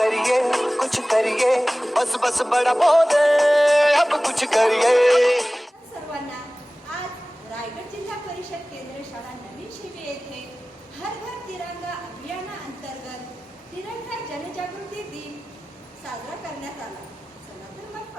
कुछ करिए बस बस बड़ा बोले अब कुछ करिए। सर्वांना आज रायगड जिल्हा परिषद केंद्र शाळा नवीन शिबी येथे हर घर तिरंगा अभियानाअंतर्गत तिरंगा जनजागृती दिन साजरा करण्यात आला। चला तर मग